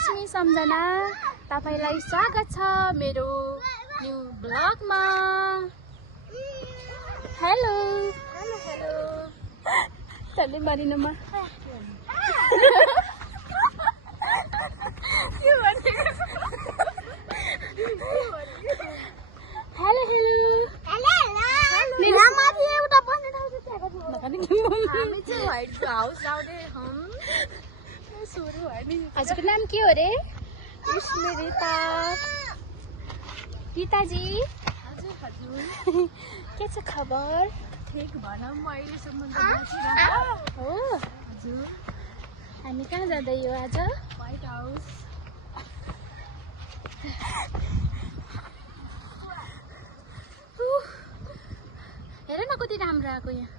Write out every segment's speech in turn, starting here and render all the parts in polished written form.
लक्ष्मी सम्झना तपाईलाई स्वागत छ मेरो न्यू ब्लगमा। हेलो हेलो हेलो तले मारिनमा हेलो हेलो हेलो हेलो माथि एउटा बस्ने ठाउँ चाहिँ हामी चाहिँ व्हाइट हाउस आउने हम सुरु भयो नि। हजुरको नाम के हो रे? इसमें रीता। रीताजी हजुर हजुर के छ खबर? ठीक भनौँ अहिलेसम्म त बसिरहेको हो। हजुर हामी कहाँ जाँदै हो आज? White house. हेर न कति राम्रो आएको यहाँ।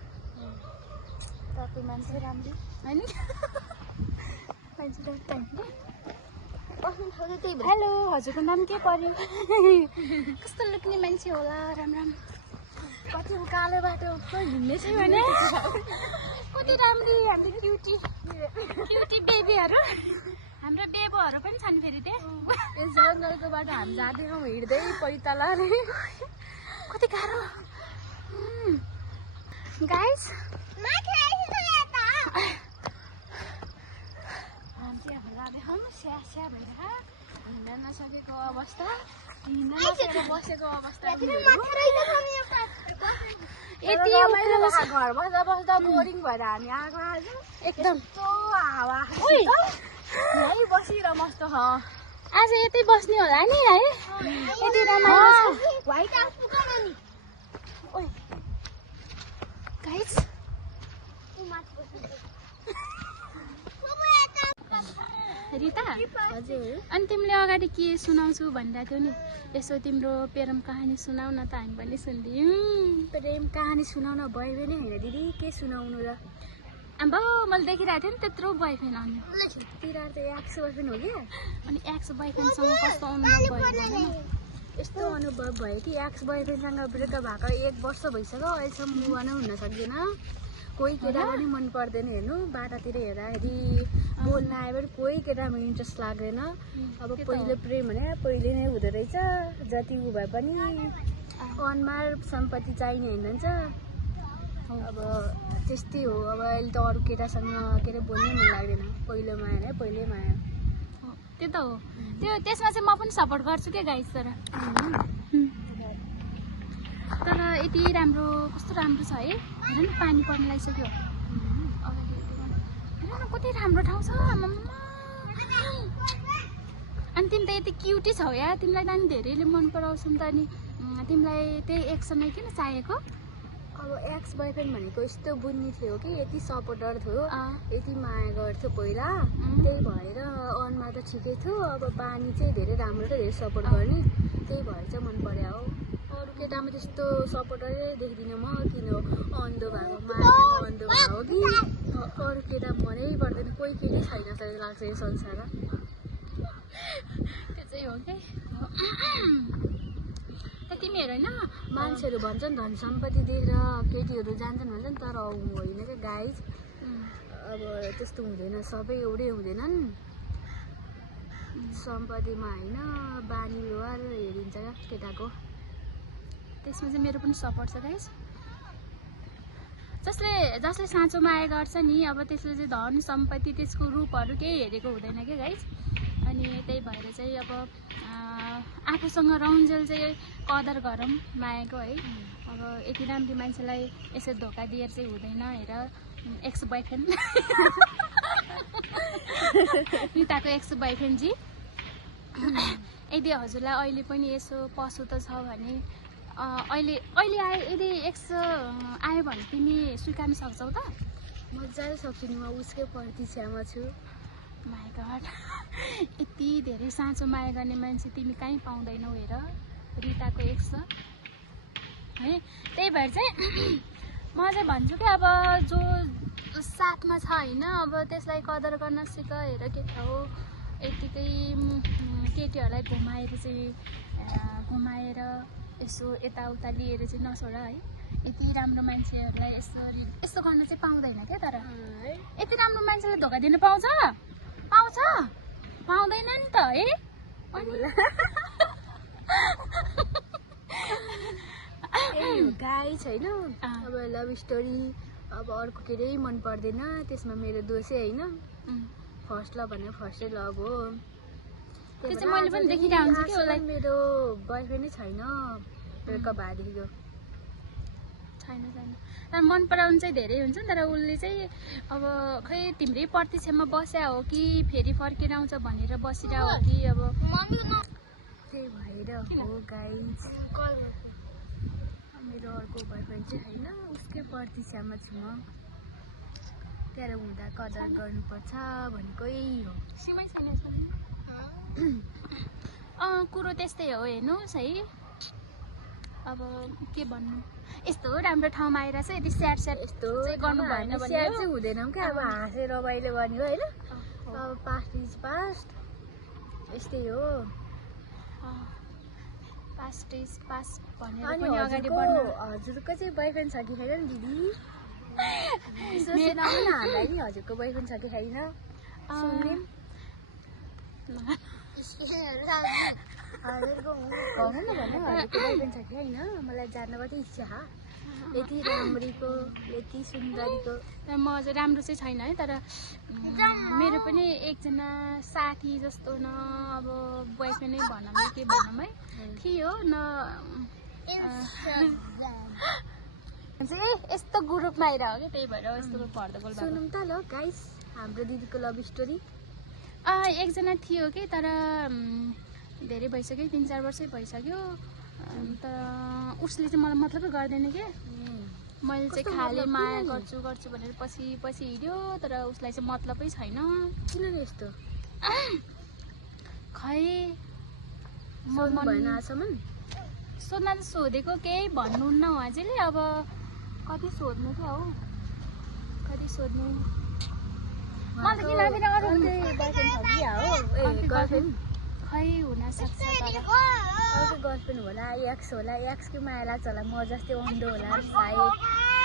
तपाईँ मान्छे राम्रो होइन मान्छे राम्रो। हेलो हजुरको नाम के पर्यो? कस्तो लुक्ने मान्छे होला? राम राम। कति कालो बाटो हिँड्ने छ भने कति राम्री हाम्रो क्युटी क्युटी बेबीहरू। हाम्रो बेबोहरू पनि छन् फेरि त्यहाँ। जङ्गलको बाटो हामी जाँदैनौँ हिँड्दै पैताला कति गाह्रो गाइस। स्या भएर हिँड्न नसकेको अवस्था, हिँड्न नसकेर बसेको अवस्था। यति घर बस्दा बस्दा बोरिङ भएर हामी आएको आज एकदम हावा यहीँ बसेर मस्त छ। आज यतै बस्ने होला नि है? यति रमाइलो छ। व्हाइट हाउस पुगौँ नि गाइस। रिता हजुर अनि तिमीले अगाडि के सुनाउँछु भनिरहेको थियौ नि, यसो तिम्रो प्रेम कहानी सुनाउ न त हामी पनि सुनिदिउँ। प्रेम कहानी सुनाउन भयो भने होइन दिदी, के सुनाउनु र? अब मैले देखिरहेको थिएँ नि त्यत्रो बोयफ्रेन्ड आउने तिनीहरू त एक्स बोयफ्रेन्ड हो क्या। अनि एक्स बोयफ्रेन्डसँग कस्तो अनुभव भयो? यस्तो अनुभव भयो कि एक्स बोयफ्रेन्डसँग ब्रेकअप भएको 1 वर्ष भइसक्यो, अहिलेसम्म मुभ नै हुन सक्दैन। कोही केटा पनि मन पर्दैन हेर्नु, बाटातिर हेर्दाखेरि बोल्न आयो भने कोही केटामा इन्ट्रेस्ट लाग्दैन। अब पहिले प्रेम भने पहिले नै हुँदो रहेछ। जति उ भए पनि अनुहार सम्पत्ति चाहिने हिँड्छ। अब त्यस्तै हो। अब अहिले त अरू केटासँग के अरे बोल्नै मन लाग्दैन। पहिलो माया नै पहिल्यै माया। त्यो त हो। त्यो त्यसमा चाहिँ म पनि सपोर्ट गर्छु क्या गाइस। तर यति राम्रो कस्तो राम्रो छ है। हेर न पानी पर्न लागिसक्यो अगाडि। हेर न कति राम्रो ठाउँ छ। अनि तिमी त यति क्युटी छौ या। तिमीलाई त अनि धेरैले मन पराउँछन् त। अनि तिमीलाई त्यही एक्समै किन चाहिएको? अब एक्स बोयफ्रेन्ड भनेको यस्तो बुन्नी थियो कि यति सपोर्टर थियो, यति माया गर्थ्यो पहिला। त्यही भएर अनुहार त ठिकै थियो। अब बानी चाहिँ धेरै राम्रो थियो, धेरै सपोर्ट गर्ने। त्यही भएर चाहिँ मन पर्यो हो। अरू केटामा त्यस्तो सपोर्टरै देख्दिनँ म। किन अन्धो भएको माया अन्धो भएको कि अरू केटा मनै पर्दैन। कोही केही छैन जस्तो लाग्छ यो संसारमा। त्यो चाहिँ हो कि तिमीहरू होइन मान्छेहरू भन्छन् धन सम्पत्ति देखेर केटीहरू जान्छन् भन्छन्, तर होइन क्या गाइज। अब त्यस्तो हुँदैन, सबै एउटै हुँदैनन्। सम्पत्तिमा होइन बानी व्यवहार हेरिन्छ क्या केटाको। त्यसमा चाहिँ मेरो पनि सपोर्ट छ गाइस। जसले साँचो माया गर्छ नि, अब त्यसले चाहिँ धन सम्पत्ति त्यसको रूपहरू केही हेरेको हुँदैन क्या गाइस। अनि त्यही भएर चाहिँ अब आफूसँग रहन्जेल चाहिँ कदर गरौँ मायाको है। अब यति राम्रो मान्छेलाई यसो धोका दिएर चाहिँ हुँदैन। हेर एक्स बोयफ्रेन्ड रिताको एक्स बोयफ्रेन्ड जी। यदि हजुरलाई अहिले पनि यसो पशु त छ भने अहिले आयो, यदि एक्स आयो भने तिमी स्वीकार्न सक्छौ त? मजाले सक्छु नि, म उसकै प्रतीक्षामा छु। माय गॉड, यति धेरै साँचो माया गर्ने मान्छे तिमी कहीँ पाउँदैनौ। हेर रिताको एक्स छ है। त्यही भएर चाहिँ म चाहिँ भन्छु कि अब जो साथमा छ होइन, अब त्यसलाई कदर गर्न सिक। हेर के हो यतिकै केटीहरूलाई घुमाएर यसो यताउता लिएर चाहिँ नछोड है। यति राम्रो मान्छेहरूलाई यस्तो गर्न चाहिँ पाउँदैन क्या। तर यति राम्रो मान्छेलाई धोका दिन पाउँछ? पाउँदैन गाई छैन अब लभ स्टोरी अब अर्को के अरे मन पर्दैन त्यसमा मेरो दोषै होइन फर्स्ट लभ भने फर्स्टै लभ हो त्यो चाहिँ मैले पनि देखिरहेको हुन्छु कि उसलाई मेरो बोयफ्रेन्डै छैन ब्रेकअप भएदेखिको छैन तर मन पराउनु चाहिँ धेरै हुन्छ नि तर उसले चाहिँ अब खै तिम्रै प्रतीक्षामा बस्या हो कि फेरि फर्केर आउँछ भनेर बसिरहेको हो कि अब त्यही भएर हो गाइज मेरो अर्को बोयफ्रेन्ड चाहिँ होइन उसकै प्रतीक्षामा छु म त्यहाँ हुँदा कदर गर्नुपर्छ भनेको यही हो कुरो त्यस्तै हो हेर्नुहोस् है अब के भन्नु यस्तो राम्रो ठाउँमा आएर चाहिँ यदि स्याड यस्तो गर्नु भएन भने स्याड चाहिँ हुँदैनौँ क्या अब हाँसेर रमाइलो गर्ने हो होइन अब पास्ट इज पास्ट यस्तै हो पास्ट इज पास्ट भनेर अनि पनि अगाडि बढ्नु हजुरको चाहिँ बोयफ्रेन्ड छ कि छैन दिदी सुनाउनु न हामीलाई नि हजुरको बोयफ्रेन्ड छ कि छैन सुन्ने हजुरको भन्नु न भन्नु हजुरको बोयफ्रेन्ड छ कि छैन मलाई जान्न कति इच्छा यति राम्रीको यति सुन्दरीको म चाहिँ राम्रो चाहिँ छैन है तर मेरो पनि एकजना साथी जस्तो न अब बोयफ्रेन्डै भनौँ के भनौँ है थियो न यस्तो ग्रुपमा आएर हो कि त्यही भएर यस्तो भर्दा बोल सुनौँ त ल गाइस हाम्रो दिदीको लभ स्टोरी एकजना थियो कि तर धेरै भइसक्यो 3-4 वर्षै भइसक्यो तर उसले चाहिँ मलाई मतलबै गर्दैन के मैले चाहिँ खाली माया गर्छु भनेर पछि हिँड्यो तर उसलाई चाहिँ मतलबै छैन किन यस्तो खै सोध्न त सोधेको केही भन्नुहुन्न अझैले अब कति सोध्नु क्या हो कति सोध्नु मलाई किन फेरि अरू खै हुनसक्छ तर अर्को गर्लफ्रेन्ड होला एक्स होला एक्सको माया लाग्छ होला म जस्तै अन्डो होला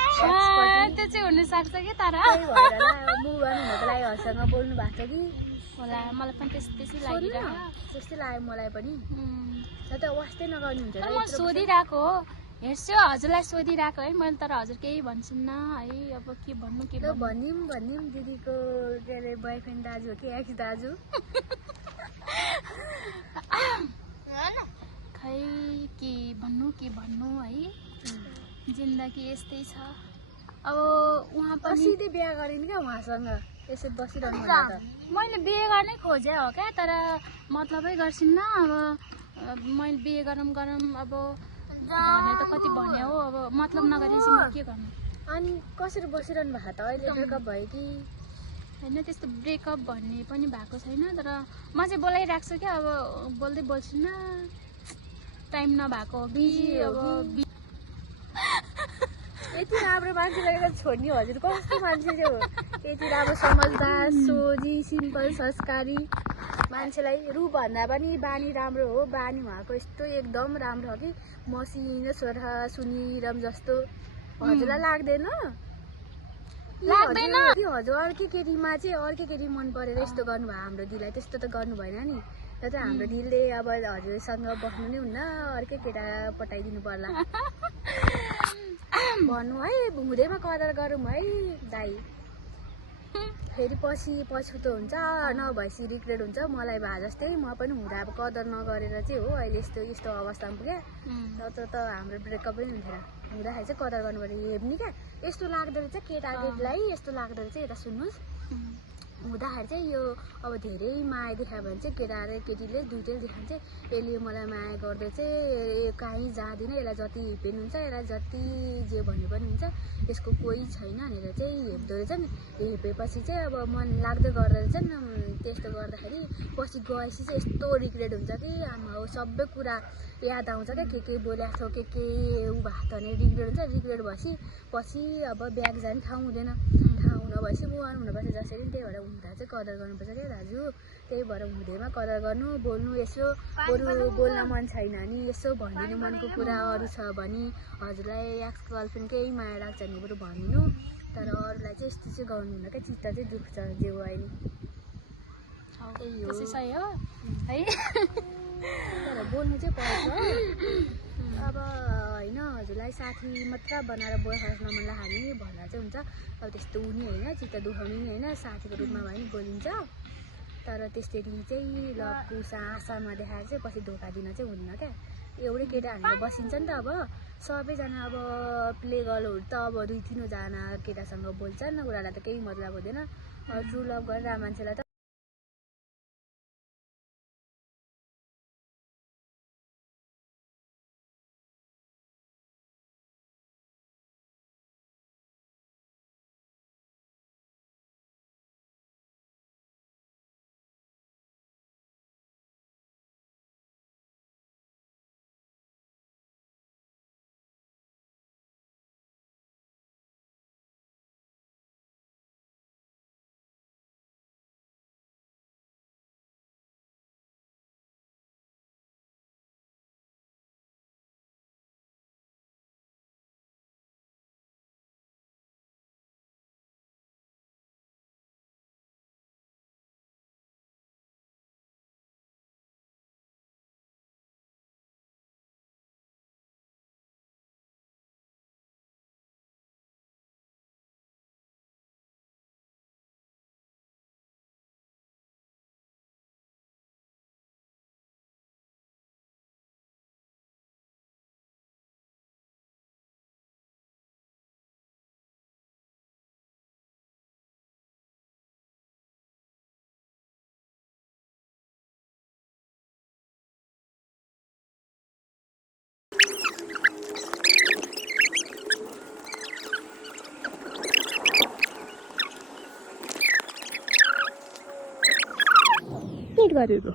सायद त्यो चाहिँ हुनसक्छ कि तर मुभ गर्नु हुनको लागि हसँग बोल्नु भएको छ कि होला मलाई पनि त्यसै लागिरहेको त्यस्तै लाग्यो मलाई पनि त वास्तै नगर्नु हुन्छ म सोधिरहेको हो हेर्छु हजुरलाई सोधिरहेको है मैले तर हजुर केही भन्छुन्न है अब के भन्नु भनिम दिदीको के अरे बोयफ्रेन्ड दाजु हो कि एक्स दाजु खै के भन्नु है जिन्दगी यस्तै छ अब उहाँ पनि सिधै बिहा गरिन् क्या उहाँसँग यसो बसिरहनु मैले बिहे गर्नै खोजे हो क्या तर मतलबै गर्छिन्न अब मैले बिहे गरौँ अब भने त कति भने हो अब मतलब नगरेपछि म के गर्नु अनि कसरी बसिरहनु भएको त अहिले ब्रेकअप भयो कि होइन त्यस्तो ब्रेकअप भन्ने पनि भएको छैन तर म चाहिँ बोलाइरहेको छु क्या अब बोल्दै बोल्छिनँ टाइम नभएको हो कि अब यति राम्रो मान्छेलाई छोड्ने हजुर कस्तो मान्छे चाहिँ हो यति राम्रो समझदार सोझी सिम्पल संस्कारी मान्छेलाई रूभन्दा पनि बानी राम्रो हो बानी उहाँको यस्तो एकदम राम्रो हो कि मसिनो छोरा सुनिरम जस्तो हजुरलाई लाग्दैन हजुर अर्कै केटीमा चाहिँ अर्कै केटी मन परेर यस्तो गर्नुभयो हाम्रो दिदीलाई त्यस्तो त गर्नु भएन नि र त हाम्रो दिदीले अब हजुरसँग बस्नु नै हुन्न अर्कै केटा पठाइदिनु पर्ला भन्नु है हुँदैमा कदर गरौँ है दाइ फेरि पछुतो हुन्छ नभएपछि रिग्रेट हुन्छ मलाई भए जस्तै म पनि हुँदा अब कदर नगरेर चाहिँ हो अहिले यस्तो अवस्थामा पुग्यो नत्र त हाम्रो ब्रेकअपै हुन्थेन हुँदाखेरि चाहिँ कदर गर्नु पर्यो हेर्ने क्या यस्तो लाग्दो रहेछ केटाकेटीलाई यस्तो लाग्दो रहेछ यता सुन्नुहोस् हुँदाखेरि चाहिँ यो अब धेरै माया देखायो भने चाहिँ केटा र केटीले दुइटैले देखायो चाहिँ यसले मलाई माया गर्दा चाहिँ कहीँ जाँदिनँ यसलाई जति हिपेन हुन्छ यसलाई जति जे भन्ने पनि हुन्छ यसको कोही छैन भनेर चाहिँ हेप्दो रहेछ नि हेपेपछि चाहिँ अब मन लाग्दै गर्दो रहेछ नि त्यस्तो गर्दाखेरि पछि गएपछि चाहिँ यस्तो रिग्रेट हुन्छ कि आमा हो सबै कुरा याद आउँछ क्या के बोलेको थियो के ऊ भएको थियो भने रिग्रेट हुन्छ रिग्रेट भएपछि पछि अब ब्याग जाने ठाउँ हुँदैन ठाउँ नभएपछि मुहान हुनुपर्छ जसरी त्यही भएर हुँदा चाहिँ कदर गर्नुपर्छ क्या दाजु त्यही भएर हुँदैमा कदर गर्नु बोल्नु यसो बरु बोल्न मन छैन नि यसो भनिदिनु मनको कुरा अरू छ भने हजुरलाई एक्स गर्लफ्रेन्ड केही माया लाग्छ भने बरु भनिदिनु तर अरूलाई चाहिँ यस्तो चाहिँ गर्नुहुन्न क्या चित्त चाहिँ दुख्छ जे हो अहिले त्यही हो है तर बोल्नु चाहिँ पर्छ अब होइन हजुरलाई साथी मात्र बनाएर बस्न मन लाग्यो भने भन्दा चाहिँ हुन्छ अब त्यस्तो हुने होइन चित्त दुखाउने नि होइन साथीको रूपमा भयो नि बोलिन्छ तर त्यसरी चाहिँ ल कुसा आशामा देखाएर चाहिँ पछि धोका दिन चाहिँ हुन्न क्या एउटै केटा हामीले बसिन्छ नि त अब सबैजना अब प्ले गर्लहरू त अब 2-3जना केटासँग बोल्छन् उनीहरूलाई त केही मतलब हुँदैन ट्रु लभ गरेर मान्छेलाई त गरेको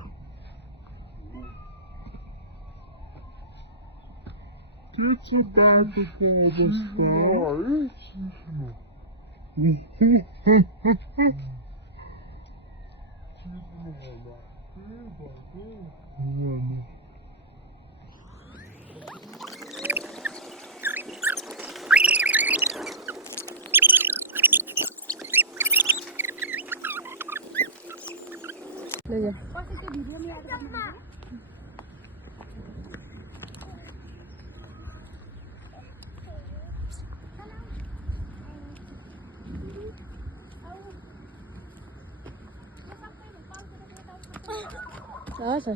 हस्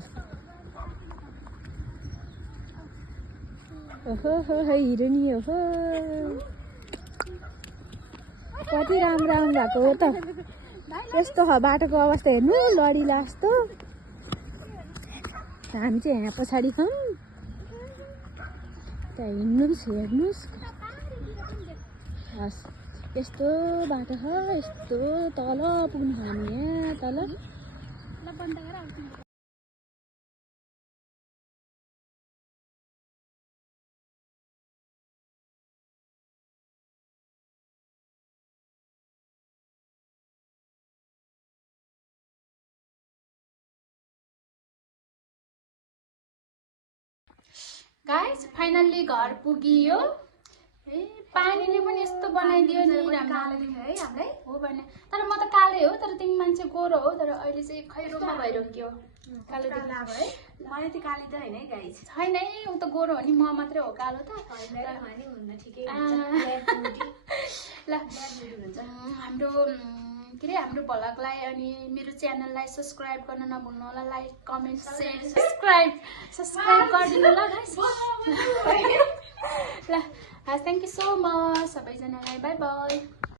ओहो हिरो नि ओहो कति राम्रो राम्रो भएको हो त यस्तो बाटोको अवस्था हेर्नु लडीला जस्तो हामी चाहिँ यहाँ पछाडि छौँ त्यहाँ हिँड्नुहोस् हेर्नुहोस् हस् यस्तो बाटो छ यस्तो तल पुग्नु हामी यहाँ तल गाइस फाइनल्ली घर पुगियो ए पानीले पनि यस्तो बनाइदियो नि राम्रो है हामीलाई हो भने तर म त कालै हो तर तिमी मान्छे गोरो हो तर अहिले चाहिँ खैरोमा भइरह्यो कालो देख्ला है मलाई त काली त हैन है गाइस छैन है उ त गोरो हो नि म मात्रै हो कालो त ल हाम्रो के रे हाम्रो भ्लगलाई अनि मेरो च्यानललाई सब्स्क्राइब गर्न नभुल्नु होला लाइक कमेन्ट शेयर सब्स्क्राइब गरिदिनु ल गाइस ल थ्याङ्क यू सो मच सबैजनालाई बाई बाई